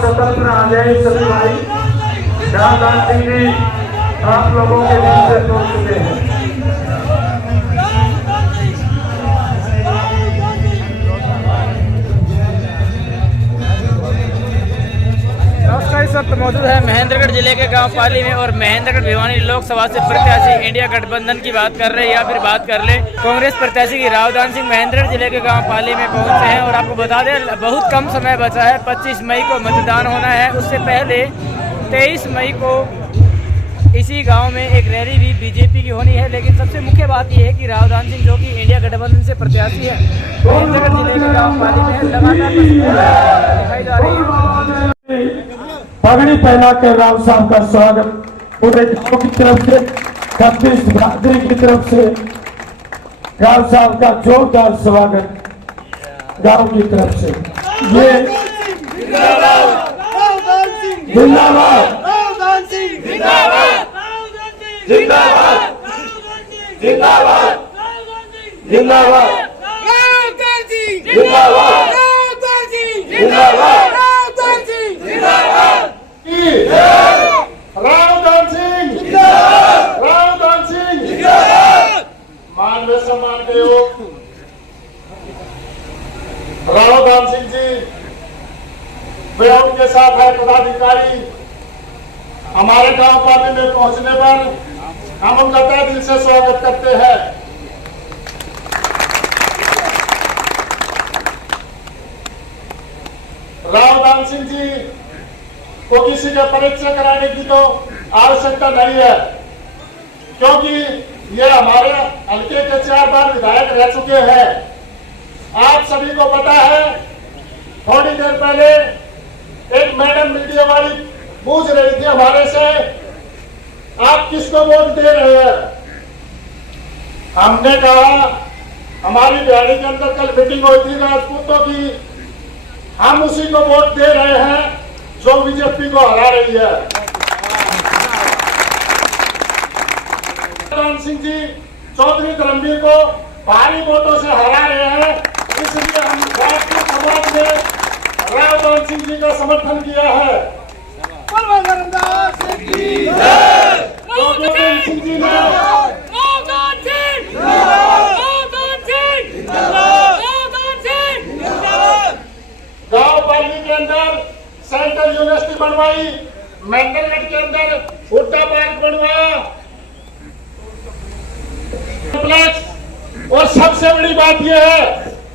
स्वतंत्र आ जाए सभी भाई। रामदास सिंह जी आप लोगों के बीच से छोड़ चुके हैं। इस वक्त मौजूद है महेंद्रगढ़ जिले के गांव पाली में और महेंद्रगढ़ भिवानी लोकसभा से प्रत्याशी इंडिया गठबंधन की बात कर रहे हैं या फिर बात कर ले कांग्रेस प्रत्याशी की रावदान सिंह महेंद्रगढ़ जिले के गांव पाली में पहुंचे हैं। और आपको बता दें बहुत कम समय बचा है, 25 मई को मतदान होना है। उससे पहले 23 मई को इसी गांव में एक रैली भी बीजेपी की होनी है। लेकिन सबसे मुख्य बात यह है कि रावदान सिंह जो कि इंडिया गठबंधन से प्रत्याशी है महेंद्रगढ़ जिले के गाँव पाली में लगातार दिखाई जा रही है। पगड़ी पहना के राव साहब का स्वागत पूरे गांव की तरफ से, छत्तीस बहादुरी की तरफ से राव साहब का जोरदार स्वागत गांव की तरफ से। ये जिंदाबाद जिंदाबाद जिंदाबाद जिंदाबाद जिंदाबाद जिंदाबाद रावदान सिंह रावदान सिंह मानवीय सम्मान के योग रावदान सिंह जी वे उनके साथ है पदाधिकारी। हमारे गांव पाली में पहुंचने पर हम उनका तहे दिल से स्वागत करते हैं। रावदान सिंह जी को किसी के परिचय कराने की तो आवश्यकता नहीं है, क्योंकि ये हमारे हल्के के 4 बार विधायक रह चुके हैं। आप सभी को पता है, थोड़ी देर पहले एक मैडम मीडिया वाली पूछ रही थी हमारे से आप किसको वोट दे रहे हैं। हमने कहा हमारी बिहारी के अंदर कल मीटिंग हुई थी राजपूतों की, हम उसी को वोट दे रहे हैं जो बीजेपी को हरा रही है। रावदान सिंह जी चौधरी धर्मवीर को भारी वोटों से हरा रहे हैं, इसलिए हम राष्ट्रीय समाज ने रावदान सिंह जी का समर्थन किया है। रावदान सिंह जी ने गांव पाली के अंदर सेंट्रल यूनिवर्सिटी बनवाई, महेंद्रगढ़ के अंदर हुड्डा पार्क बनवाया और सबसे बड़ी बात यह है,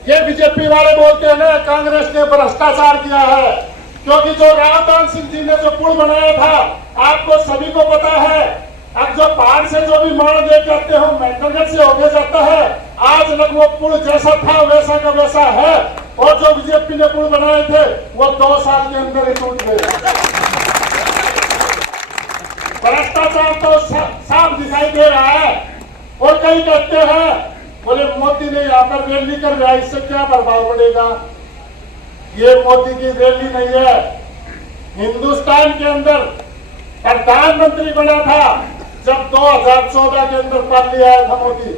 ये बीजेपी वाले बोलते हैं ना कांग्रेस ने भ्रष्टाचार किया है, क्योंकि जो रावदान सिंह जी ने जो पुल बनाया था आपको सभी को पता है। अब जो पहाड़ से जो भी माल दे करते हो महेंद्रगढ़ से होके जाता है, आज लग वो पुल जैसा था वैसा का वैसा है, और जो बीजेपी ने पुल बनाए थे वो 2 साल के अंदर ही टूट गए। भ्रष्टाचार तो साफ दिखाई दे रहा है। और कई कहते हैं बोले मोदी ने यहाँ पर रैली कर रहा है, इससे क्या प्रभाव पड़ेगा। ये मोदी की रैली नहीं है। हिंदुस्तान के अंदर प्रधानमंत्री बना था जब 2014 के अंदर पार्टी आया था मोदी,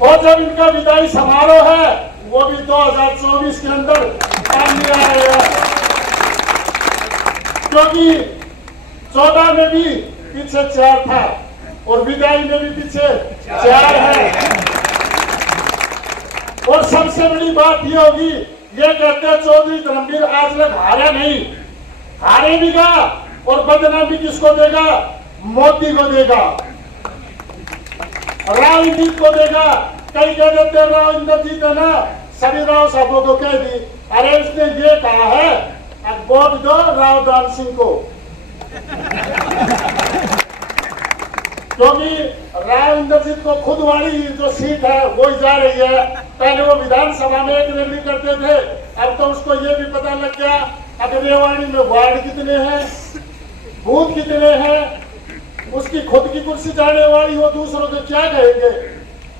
और जब इनका विदाई समारोह है वो भी 2024 के अंदर पार्टी आया है, क्योंकि 14 में भी पीछे 4 था और विदाई में भी पीछे 4 है। और सबसे बड़ी बात ये होगी, ये कहते हैं चौधरी धर्मवीर आज तक हारा नहीं, हारे भी गा और बदनामी किसको देगा, मोदी को देगा, राव इंद्रजीत को देगा। कई कह देते राव इंद्रजीत है ना, सभी राव साहबों को कह दी, अरे उसने ये कहा है अब वोट दो रावदान सिंह को, क्योंकि राव इंद्रजीत को खुद वाली जो सीट है वो जा रही है। पहले वो विधानसभा में एक रैली करते थे, अब तो उसको ये भी पता लग गया अब रेवाड़ी में वार्ड कितने हैं, बूथ कितने हैं, उसकी खुद की कुर्सी जाने वाली, वो दूसरों को क्या कहेंगे।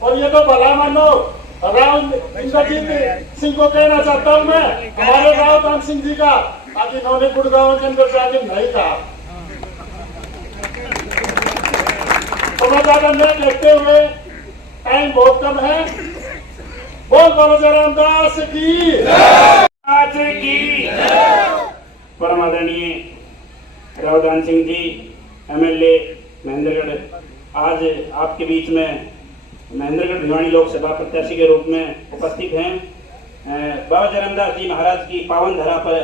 और ये तो भला मानो राव इंद्रजीत सिंह को कहना चाहता हूं मैं, हमारे राव दान सिंह जी का, ताकि इन्होंने गुड़गांव के अंदर जाके नहीं कहा। तो मैं ज्यादा न कहते हुए, टाइम बहुत कम है, बोल बाबा रामदास की परम आदरणीय रावदान सिंह जी एमएलए महेंद्रगढ़, आज आपके बीच में महेंद्रगढ़ भिवानी लोकसभा प्रत्याशी के रूप में उपस्थित हैं। बाबा जयरामदास जी महाराज की पावन धरा पर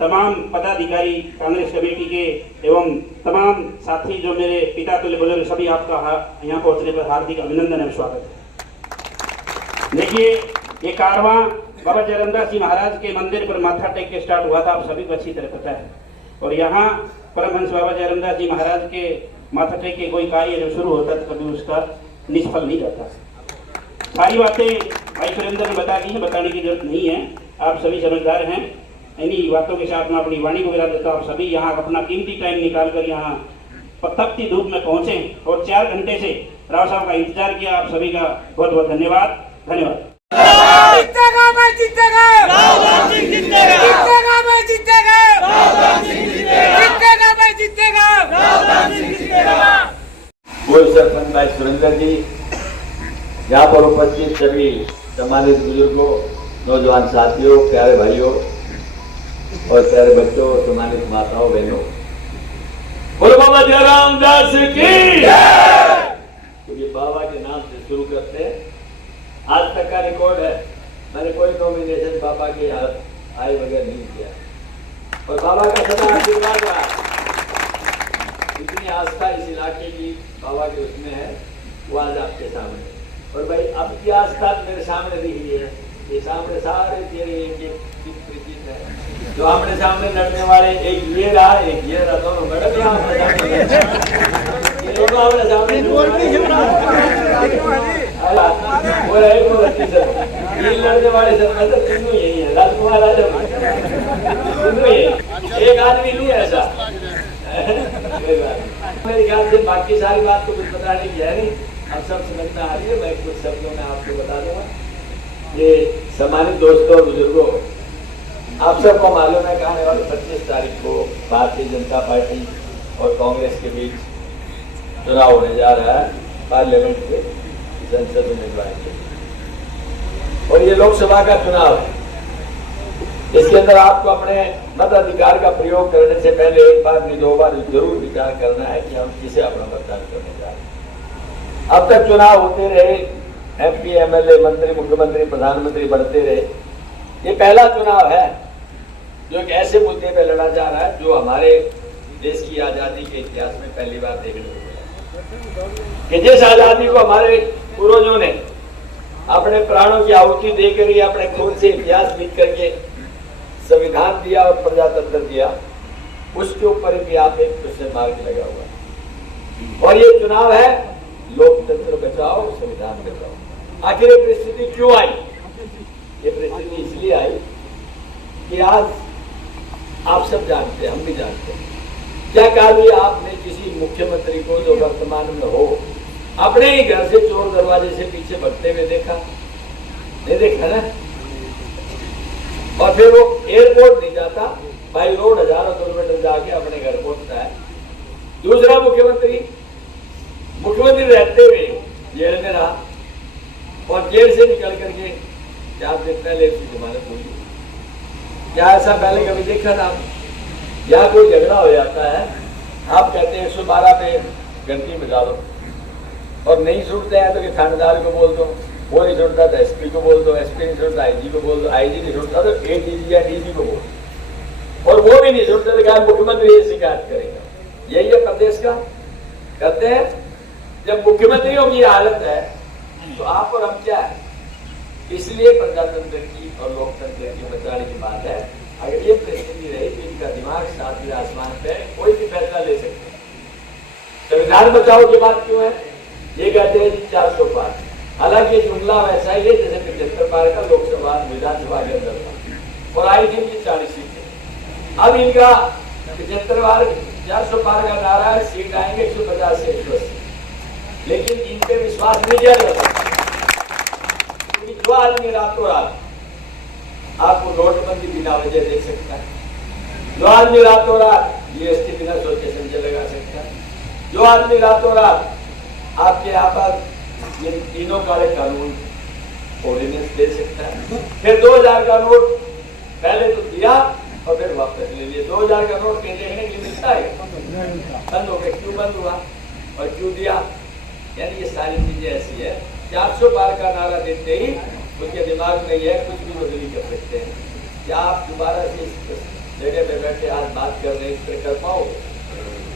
तमाम पदाधिकारी, कांग्रेस कमेटी के एवं तमाम साथी जो मेरे पिता तुल्य बुजुर्ग, सभी आपका यहाँ पहुंचने पर हार्दिक अभिनंदन एवं स्वागत है। देखिए, ये कारवां बाबा जयरामदास जी महाराज के मंदिर पर माथा टेक के स्टार्ट हुआ था, आप सभी को अच्छी तरह पता है। और यहाँ परमहंस बाबा जयरामदास जी महाराज के माथा टेक के कोई कार्य जो शुरू होता था, कभी उसका निष्फल नहीं जाता। सारी बातें भाई सुरेंद्र ने बता दी है, बताने की जरूरत नहीं है, आप सभी समझदार हैं। इन्हीं बातों के साथ मैं अपनी वाणी को विदा देता हूँ। आप सभी यहाँ अपना कीमती टाइम निकाल कर यहाँ तपती धूप में पहुंचे और 4 घंटे से राव साहब का इंतजार किया। आप सभी का बहुत बहुत धन्यवाद। धन्यवाद। जीतेगा मैं जीतेगा, रावदान सिंह जीतेगा, जीतेगा मैं जीतेगा, रावदान सिंह जीतेगा, जीतेगा मैं जीतेगा, रावदान सिंह जीतेगा। पूर्व सरपंच भाई सुरेंद्र जी, यहाँ पर उपस्थित सभी सम्मानित बुजुर्गों, नौजवान साथियों, प्यारे भाइयों और प्यारे बच्चों, सम्मानित माताओं बहनों, बोलो बाबा जयरामदास की जय। तो ये बाबा के नाम से शुरू करते हैं। आज तक का रिकॉर्ड है, मैंने कोई नॉमिनेशन बाबा के यहाँ आए बगैर नहीं किया और बाबा का सदा आशीर्वाद रहा। इतनी आस्था इस इलाके की बाबा के उसमें है, वो आज आपके सामने। और भाई अब की आस्था मेरे सामने दिख रही है, ये सामने सारे चेहरे एक परिचित है। जो आमने सामने लड़ने वाले, एक ये रहा, एक ये रहा, दोनों बड़े दोनों आमने सामने ये लड़ने वाले सरपंच तीनों यही है, राजकुमार राजा तीनों यही, एक आदमी नहीं है ऐसा। मेरे ख्याल से बाकी सारी बात तो कुछ बताने की है नहीं, अब सब समझ में आ रही है। मैं कुछ शब्दों में आपको बता दूंगा। ये सम्मानित दोस्तों और बुजुर्गों, आप सबको मालूम है कि आने वाली 25 तारीख को भारतीय जनता पार्टी और कांग्रेस के बीच चुनाव होने जा रहा है, पार्लियामेंट के संसद उम्मीदवार के। और ये लोकसभा का चुनाव है, इसके अंदर आपको अपने मताधिकार का प्रयोग करने से पहले एक बार नहीं 2 बार जरूर विचार करना है कि हम किसे अपना मतदान करने जा रहे हैं। अब तक चुनाव होते रहे, MP, MLA, मंत्री, मुख्यमंत्री, प्रधानमंत्री बढ़ते रहे। ये पहला चुनाव है जो एक ऐसे मुद्दे पे लड़ा जा रहा है जो हमारे देश की आजादी के इतिहास में पहली बार देखने को मिला कि जिस आजादी को हमारे पूर्वजों ने अपने प्राणों की आहुति देकर ही, अपने खून से इतिहास लिख करके संविधान दिया और प्रजातंत्र दिया, उसके ऊपर भी आप एक क्वेश्चन मार्क लगा हुआ है। और ये चुनाव है लोकतंत्र बचाओ, संविधान बचाओ। आखिर ये परिस्थिति क्यों आई? ये परिस्थिति इसलिए आई कि आज आप सब जानते हैं, हम भी जानते हैं, क्या कभी आपने किसी मुख्यमंत्री को जो वर्तमान में हो अपने ही घर से चोर दरवाजे से पीछे भगते हुए देखा? नहीं देखा ना। और फिर वो एयरपोर्ट नहीं जाता, बाई रोड हजारों किलोमीटर जाके अपने घर पहुंचता है। दूसरा मुख्यमंत्री रहते हुए जेल में रहा और जेल से निकल करके 4 दिन पहले उसकी जमानत हुई। क्या ऐसा पहले कभी देखा था? या कोई झगड़ा हो जाता है, आप कहते हैं 112 पे घंटी में डालो और नहीं सुनते हैं तो कि थानेदार को बोल दो, वो नहीं सुनता तो SP को बोल दो, SP नहीं सुनता IG को बोल दो, IG नहीं सुनता तो ADG या DG को बोल दो, और वो भी नहीं सुनते तो क्या मुख्यमंत्री ये शिकायत करेगा। यही है प्रदेश का। कहते हैं जब मुख्यमंत्रियों की हालत है तो आप और हम क्या है? इसलिए प्रजातंत्र की और लोकतंत्र की बचाने की बात है। अगर ये परिस्थिति रही तो इनका दिमाग सातवें आसमान पे, कोई भी फैसला ले सकते हैं। संविधान बचाओ की बात क्यों है? ये कहते हैं 400 पार, हालांकि जुमला वैसा ही है जैसे 75 पार का लोकसभा विधानसभा के अंदर था और आई थी 40 सीटें। अब इनका 75 पार 400 पार का नारा है, सीट आएंगे 150 से 180, लेकिन इन पे विश्वास नहीं किया जा सकता, क्योंकि जो आदमी रातों रात आपको नोटबंदी बिना वजह दे सकता है, जो आदमी रातों रात जीएसटी बिना सोचे समझे लगा सकता है, जो आदमी रातों रात आपके यहाँ पर ये तीनों काले कानून ऑर्डिनेंस दे सकता है, फिर 2000 का नोट पहले तो दिया और फिर वापस ले लिया। 2000 का नोट कहीं देखने के लिए मिलता है, बंद हो गया, क्यों बंद हुआ और क्यों दिया? यानी ये सारी चीजें ऐसी है। 400 पार का नारा देते ही उनके दिमाग में यह कुछ भी बदली कर सकते हैं। क्या आप दोबारा से इस जगह पे बैठे आज बात कर रहे हैं, इस तरह कर पाओगे?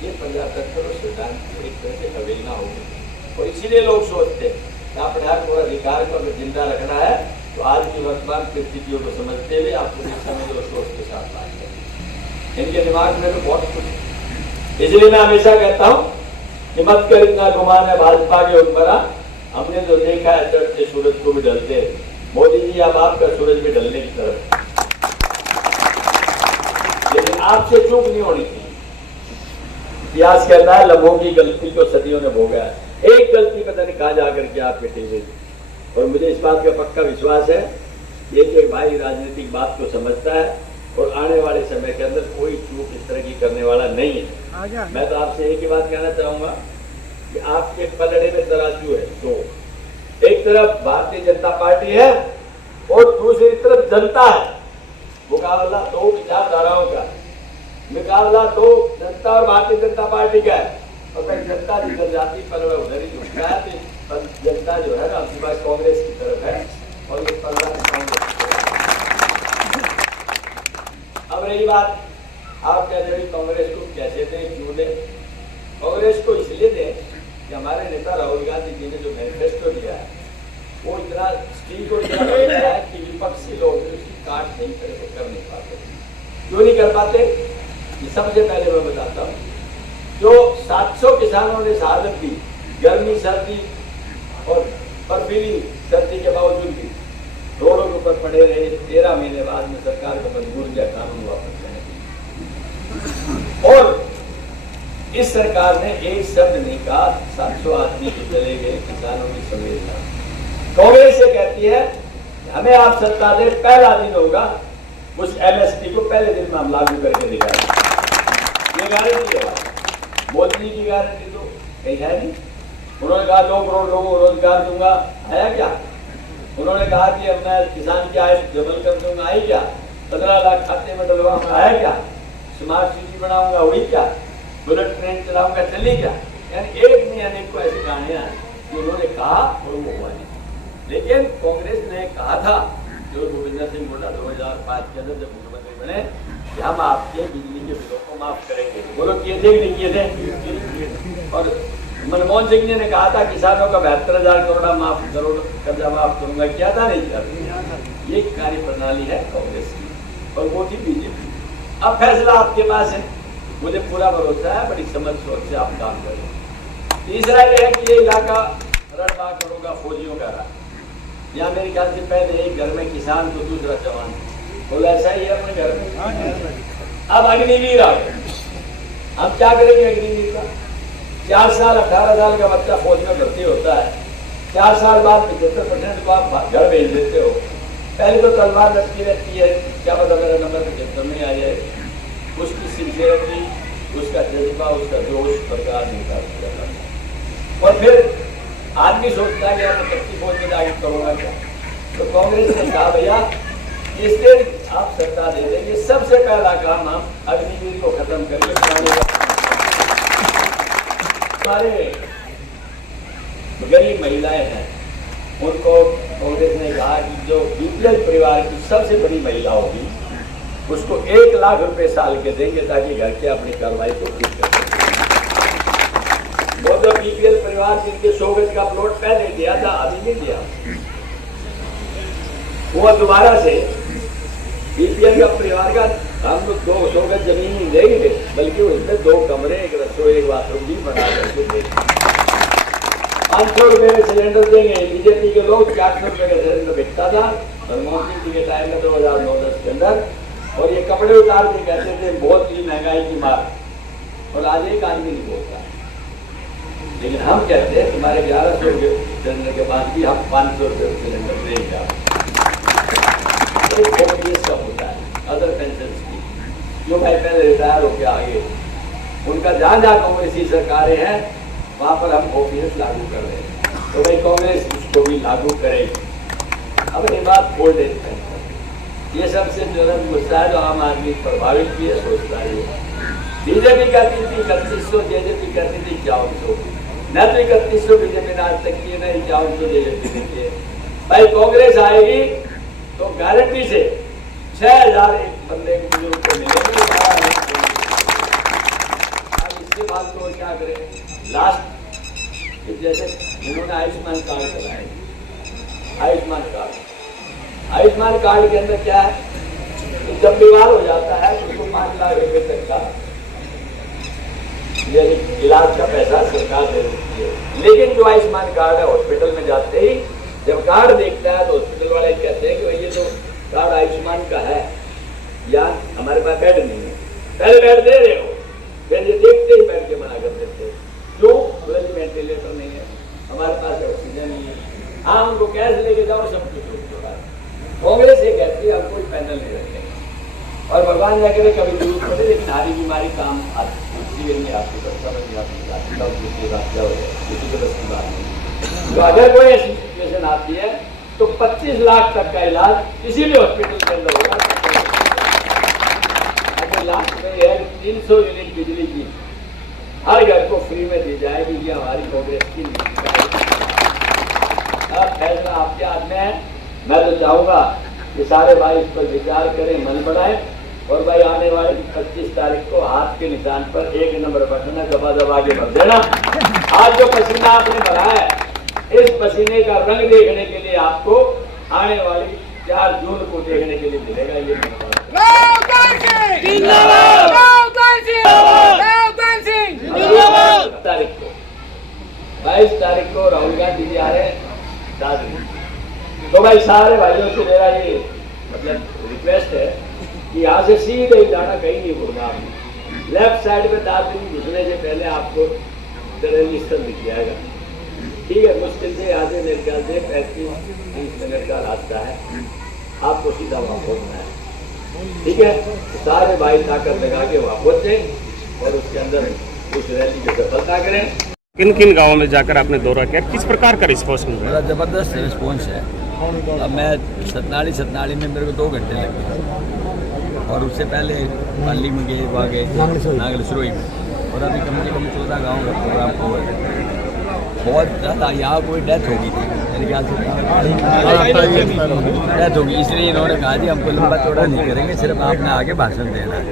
ये प्रजातंत्र और सिद्धांत की एक तरह से अवहेलना होगी, और इसीलिए लोग सोचते हैं कि आप और अधिकार को अगर जिंदा रखना है तो आज की वर्तमान परिस्थितियों को समझते हुए आपको इस समय और सोच के साथ बात करें। इनके दिमाग में तो बहुत कुछ, इसलिए मैं हमेशा कहता हूँ कि मत कर इतना गुमान है भाजपा के हुक्मरां, हमने जो देखा है चढ़ते सूरज को भी ढलते। मोदी जी अब आपका सूरज भी ढलने की तरफ, लेकिन आपसे चूक नहीं होनी चाहिए। इतिहास कहता है लम्हों की गलती को सदियों ने भोगा है, एक गलती पता नहीं कहाँ जाकर के आप पिटे हुए। और मुझे इस बात का पक्का विश्वास है एक भाई राजनीतिक बात को समझता है और आने वाले समय के अंदर कोई चूक इस तरह की करने वाला नहीं है। मैं तो आपसे एक ही बात कहना चाहूंगा कि आपके पलड़े में तराजू है दो, एक तरफ भारतीय जनता पार्टी है और दूसरी तरफ जनता है। मुकाबला दो विचारधाराओं का, मुकाबला दो जनता और भारतीय जनता पार्टी का है। और फिर जनता निकल जाती पर वह उधर ही झुकता है, तो जनता जो है ना आपके पास कांग्रेस की तरफ है और ये पल्ला कांग्रेस। अब रही बात आप कहते हैं कांग्रेस को कैसे दें, क्यों दें? कांग्रेस को इसलिए दें कि हमारे नेता राहुल गांधी जी ने जो मैनिफेस्टो दिया है वो इतना स्टील को दिया है कि विपक्षी लोग उसकी काट नहीं कर नहीं पाते। क्यों नहीं कर पाते? सबसे पहले मैं बताता हूँ, जो 700 किसानों ने शहादत दी गर्मी सर्दी और बर्फीली सर्दी के बावजूद भी रोडों के ऊपर पड़े रहे, 13 महीने बाद में सरकार को मजबूर किया कानून वापस लेने के लिए। और इस सरकार ने एक शब्द नहीं कहा 700 आदमी जो चले गए किसानों की संवेदना। कांग्रेस से कहती है हमें आप सत्ता दे, पहला दिन होगा उस एमएसपी को पहले दिन में हम लागू करके दिखाएंगे। ये गारंटी है, मोदी की गारंटी तो कहीं है नहीं। उन्होंने कहा 2 करोड़ लोगों को रोजगार दूंगा, आया क्या? उन्होंने कहा कि अब मैं किसान की आय डबल कर दूंगा, आई क्या? 15 लाख खाते में डलवाऊंगा, आया क्या? स्मार्ट सिटी बनाऊंगा, हुई क्या? बुलेट ट्रेन चलाऊंगा, चली क्या? यानी एक नहीं अनेक को ऐसी कहानियां कि उन्होंने कहा और वो हुआ नहीं। लेकिन कांग्रेस ने कहा था, जो भूपेंद्र सिंह हुड्डा 2005 के अंदर जब मुख्यमंत्री बने कि हम आपके बिजली के बिलों को माफ करेंगे। बोलो किए थे नहीं किए थे? और मनमोहन सिंह जी ने कहा था किसानों का 72,000 करोड़ कर्जा माफ करूंगा, किया था नहीं किया? ये कार्य प्रणाली है कांग्रेस की और वो थी बीजेपी। अब फैसला आपके पास है, मुझे पूरा भरोसा है बड़ी समझ सोच से आप काम करें। तीसरा ये है कि ये इलाका रणबाग करूंगा फौजियों का रहा, यहाँ मेरे ख्याल से पहले एक घर में किसान तो दूसरा जवान, बोला ऐसा ही है अपने घर में। अब अग्निवीर आ गए, हम क्या करेंगे अग्निवीर का? 4 साल 18 साल का बच्चा फौज में भर्ती होता है, 4 साल बाद 75% को आप घर भेज देते हो। पहले तो तलवार लटकी रहती है, क्या पता मेरा नंबर 75 में आ जाए। उसकी सिंसियरिटी, उसका जज्बा, उसका जोश बरकरार नहीं था। और फिर आदमी सोचता है कि मैं कच्ची फौज में जाकर करूंगा क्या? तो कांग्रेस ने कहा भैया इस दिन आप सत्ता दे देंगे, सबसे पहला काम हम अग्निवीर को खत्म करके हमारे गरीब महिलाएं हैं उनको कांग्रेस ने कहा कि जो बीपीएल परिवार की सबसे बड़ी महिला होगी उसको 1 लाख रुपए साल के देंगे ताकि घर के अपनी कार्रवाई को पूरी कर सके। वो जो बीपीएल परिवार जिनके 100 गज का प्लॉट पहले दिया था अभी नहीं दिया, वो दोबारा से बीपीएल का परिवार का हम लोग 200 गज जमीन नहीं देंगे बल्कि उसमें 2 कमरे, एक रसोई, एक बाथरूम भी बना करके देंगे। 500 रुपए में सिलेंडर देंगे। बीजेपी के लोग 400 रुपए का सिलेंडर बिकता था मनमोहन सिंह जी के टाइम में 2009-10 के अंदर, और ये कपड़े उतार के कहते थे बहुत ही महंगाई की मार। और आज एक आदमी नहीं बोलता। लेकिन हम कहते हैं तुम्हारे 1100 सिलेंडर के बाद भी हम 500 रुपये सिलेंडर देंगे। ये सब होता है अदर पेंशन की, जो भाई पहले रिटायर होकर आगे उनका जहाँ जहाँ कांग्रेसी सरकारें हैं वहाँ पर हम ओपीएस लागू कर रहे हैं, तो भाई कांग्रेस इसको भी लागू करेगी। अब ये बात ओल्ड एज पेंशन, ये सबसे जो है गुस्सा है जो आम आदमी प्रभावित भी है, सोचता है। बीजेपी कहती थी 3100, जेजेपी कहती थी 5100, न तो 3100 बीजेपी ने आज तक किए, न 5100 जेजेपी ने किए। भाई कांग्रेस आएगी तो गारंटी से 6000 एक बंदे के बुजुर्ग को मिलेंगे। इसके बाद तो क्या करें, लास्ट जैसे इन्होंने आयुष्मान कार्ड चलाया, आयुष्मान कार्ड के अंदर क्या है कि जब बीमार हो जाता है तो उसको 5 लाख रुपए तक का इलाज का पैसा सरकार दे देती है। लेकिन जो आयुष्मान कार्ड है हॉस्पिटल में जाते ही जब कार्ड देखता है तो हॉस्पिटल वाले कहते हैं कि भाई ये तो कार्ड आयुष्मान का है या हमारे पास बेड नहीं है, पहले बेड दे रहे हो, फिर ये देखते ही बेड के मना कर देते हैं। क्यों? वेंटिलेटर नहीं है, हमारे पास ऑक्सीजन नहीं है। हाँ, उनको कैश लेके जाओ, सब कुछ होगा। कांग्रेस ये कहती है हम कोई पैनल नहीं रखेंगे और भगवान न करे कभी जरूरत पड़े, लेकिन सारी बीमारी काम आती नहीं, आपकी समझ नहीं आती, किसी के बस की बात नहीं। तो अगर कोई ऐसी सिचुएशन आती है तो 25 लाख तक का इलाज किसी भी हॉस्पिटल के अंदर होगा। अगर लास्ट में है 300 यूनिट बिजली की हर घर को फ्री में दी जाएगी, ये हमारी कांग्रेस की नीति। अब फैसला आपके हाथ में है। मैं तो चाहूंगा कि सारे भाई इस पर विचार करें, मन बढ़ाएं और भाई आने वाले 25 तारीख को हाथ के निशान पर 1 नंबर बटन दबा दबा के भर देना। आज जो पसीना आपने भरा है, इस पसीने का रंग देखने के लिए आपको आने वाली 4 जून को देखने के लिए मिलेगा। ये तारीख को 22 तारीख को राहुल गांधी जी आ रहे हैं दार्जिलिंग। तो भाई सारे भाइयों से मेरा ये मतलब रिक्वेस्ट है कि यहाँ से सीधे ही जाना, कहीं नहीं घूमना। लेफ्ट साइड पे दार्जिलिंग घुसने से पहले आपको ट्रेन स्थल दिख जाएगा, ठीक है। मुश्किल से यहाँ से मेरे ख्याल से 35-30 मिनट का रास्ता है, आपको सीधा वहाँ पहुँचना है, ठीक है। तो सारे भाई ताकत लगा के वहाँ पहुँचे और उसके अंदर उस रैली की सफलता करें। किन किन गांवों में जाकर आपने दौरा किया, किस प्रकार का रिस्पॉन्स मिल रहा है? बड़ा ज़बरदस्त रिस्पॉन्स है। अब मैं सतनाड़ी में मेरे को 2 घंटे लगे और उससे पहले पाली में गए, वहाँ गए नागल सरोई में, और अभी कम से कम 14 गाँव का प्रोग्राम हुआ है। बहुत ज़्यादा यहाँ कोई डेथ होगी थी मेरे ख्याल से, डेथ होगी, इसलिए इन्होंने कहा जी हमको लंबा चौड़ा नहीं करेंगे, सिर्फ आपने आगे भाषण देना है।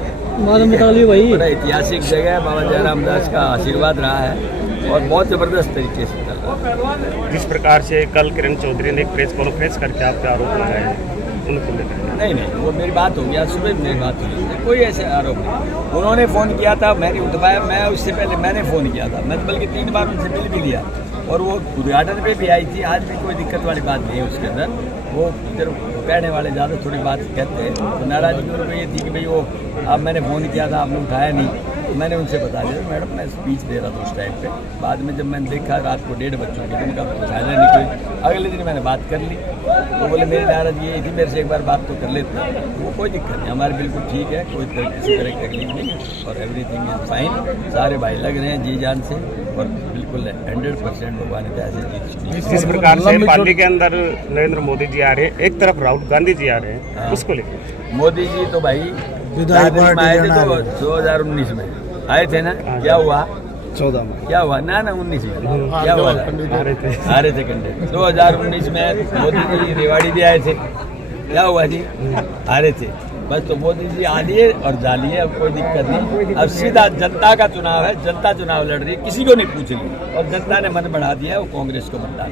बड़ा ऐतिहासिक जगह है, बाबा जयराम दास का आशीर्वाद रहा है और बहुत ज़बरदस्त तरीके से चल रहा है। जिस प्रकार से कल किरण चौधरी ने एक प्रेस कॉन्फ्रेंस करके आप पे आरोप लगाए, उनको लेकर नहीं, वो मेरी बात हो गया, सुबह मेरी बात हुई, कोई ऐसे आरोप नहीं। उन्होंने फ़ोन किया था, मैंने उठवाया, मैं उससे पहले मैंने फ़ोन किया था, मैं बल्कि 3 बार उनसे मिल भी लिया और वो उद्घाटन पे भी आई थी। आज भी कोई दिक्कत वाली बात नहीं है उसके अंदर। वो इधर कहने वाले ज़्यादा थोड़ी बात कहते हैं, तो नाराज़गी उनको ये थी कि भाई वो अब मैंने फ़ोन किया था, आपने उठाया नहीं। तो मैंने उनसे बता दिया मैडम मैं स्पीच दे रहा था उस टाइम पे। बाद में जब मैंने देखा रात को 1:30 बज चुके थे, उनका फायदा नहीं कोई। अगले दिन मैंने बात कर ली, तो बोले मेरी नाराज़गी यही थी, मेरे से एक बार बात तो कर लेते। वो कोई दिक्कत नहीं, हमारे बिल्कुल ठीक है, कोई किसी तरह की तकलीफ नहीं और एवरीथिंग इज फाइन। सारे भाई लग रहे हैं जी जान से और बिल्कुल 100% भगवान की दया से। जिस प्रकार से पार्टी के अंदर नरेंद्र मोदी जी आ रहे हैं, एक तरफ राहुल गांधी जी आ रहे हैं, उसको लेकर मोदी जी तो भाई दार्जिलिंग में आए थे, तो 2019 में आए थे ना, क्या हुआ 14 में, क्या हुआ ना 19 में क्या हुआ, हारे थे कैंडिडेट। 2019 में मोदी जी रेवाड़ी भी आए थे, क्या हुआ जी, हारे थे। बस तो मोदी जी आ लिए और जा लिए, अब कोई दिक्कत नहीं। अब सीधा जनता का चुनाव है, जनता चुनाव लड़ रही है, किसी को नहीं पूछ रही और जनता ने मन बढ़ा दिया है, वो कांग्रेस को मतदान।